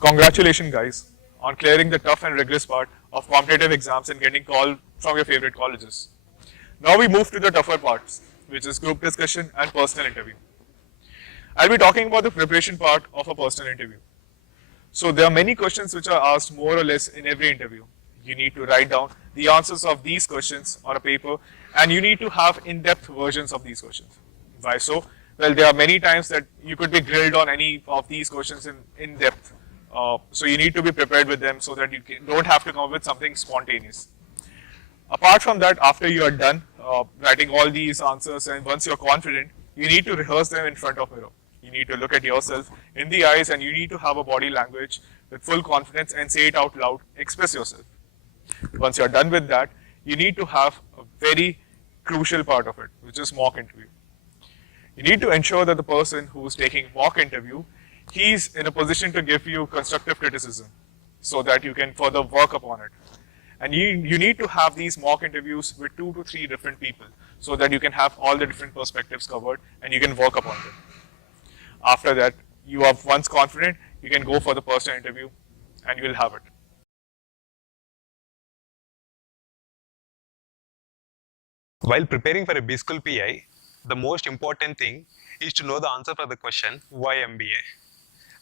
Congratulations, guys, on clearing the tough and rigorous part of competitive exams and getting called from your favorite colleges. Now we move to the tougher parts, which is group discussion and personal interview. I'll be talking about the preparation part of a personal interview. So there are many questions which are asked more or less in every interview. You need to write down the answers of these questions on a paper, and you need to have in-depth versions of these questions. Why so? Well, there are many times that you could be grilled on any of these questions in depth. So you need to be prepared with them so that you don't have to come up with something spontaneous. Apart from that, after you are done writing all these answers and once you're confident, you need to rehearse them in front of mirror. You need to look at yourself in the eyes and you need to have a body language with full confidence and say it out loud, express yourself. Once you're done with that, you need to have a very crucial part of it, which is mock interview. You need to ensure that the person who is taking mock interview, he's in a position to give you constructive criticism so that you can further work upon it. And you need to have these mock interviews with 2 to 3 different people so that you can have all the different perspectives covered and you can work upon them. After that, you are once confident, you can go for the personal interview and you will have it. While preparing for a B-School PI, the most important thing is to know the answer for the question, why MBA?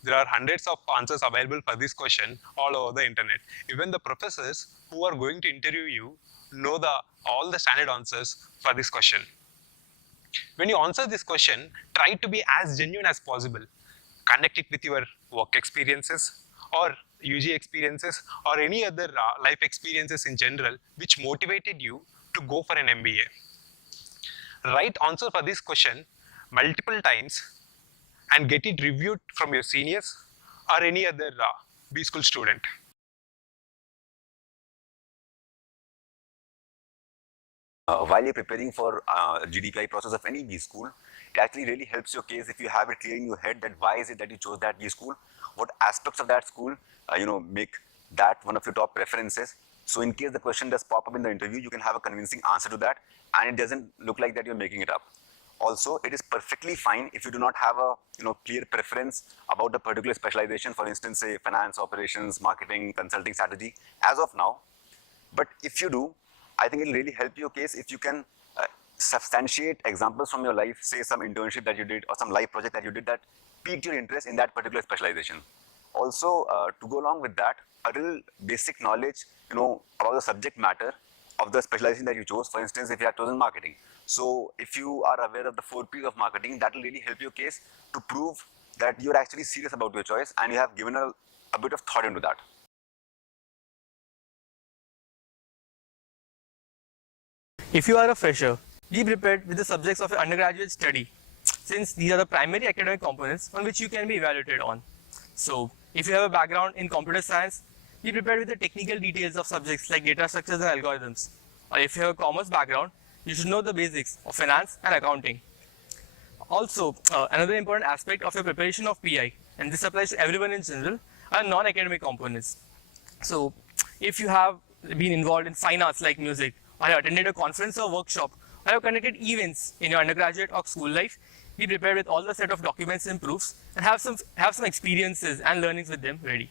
There are hundreds of answers available for this question all over the internet. Even the professors who are going to interview you know all the standard answers for this question. When you answer this question, try to be as genuine as possible. Connect it with your work experiences or UG experiences or any other life experiences in general which motivated you to go for an MBA. Write answer for this question multiple times and get it reviewed from your seniors or any other B-School student. While you're preparing for GDPI process of any B-School, it actually really helps your case if you have it clear in your head that why is it that you chose that B-School, what aspects of that school make that one of your top preferences. So in case the question does pop up in the interview, you can have a convincing answer to that and it doesn't look like that you're making it up. Also, it is perfectly fine if you do not have a clear preference about a particular specialization, for instance, say finance, operations, marketing, consulting strategy as of now. But if you do, I think it will really help your case if you can substantiate examples from your life, say some internship that you did or some life project that you did that piqued your interest in that particular specialization. Also, to go along with that, a little basic knowledge, about the subject matter of the specialization that you chose. For instance, if you have chosen marketing. So if you are aware of the 4 P's of marketing, that will really help your case to prove that you're actually serious about your choice and you have given a bit of thought into that. If you are a fresher, be prepared with the subjects of your undergraduate study, since these are the primary academic components on which you can be evaluated on. So if you have a background in computer science, be prepared with the technical details of subjects like data structures and algorithms. Or if you have a commerce background, you should know the basics of finance and accounting. Also, another important aspect of your preparation of PI, and this applies to everyone in general, are non-academic components. So if you have been involved in fine arts like music, or have attended a conference or workshop, or have conducted events in your undergraduate or school life, be prepared with all the set of documents and proofs and have some experiences and learnings with them ready.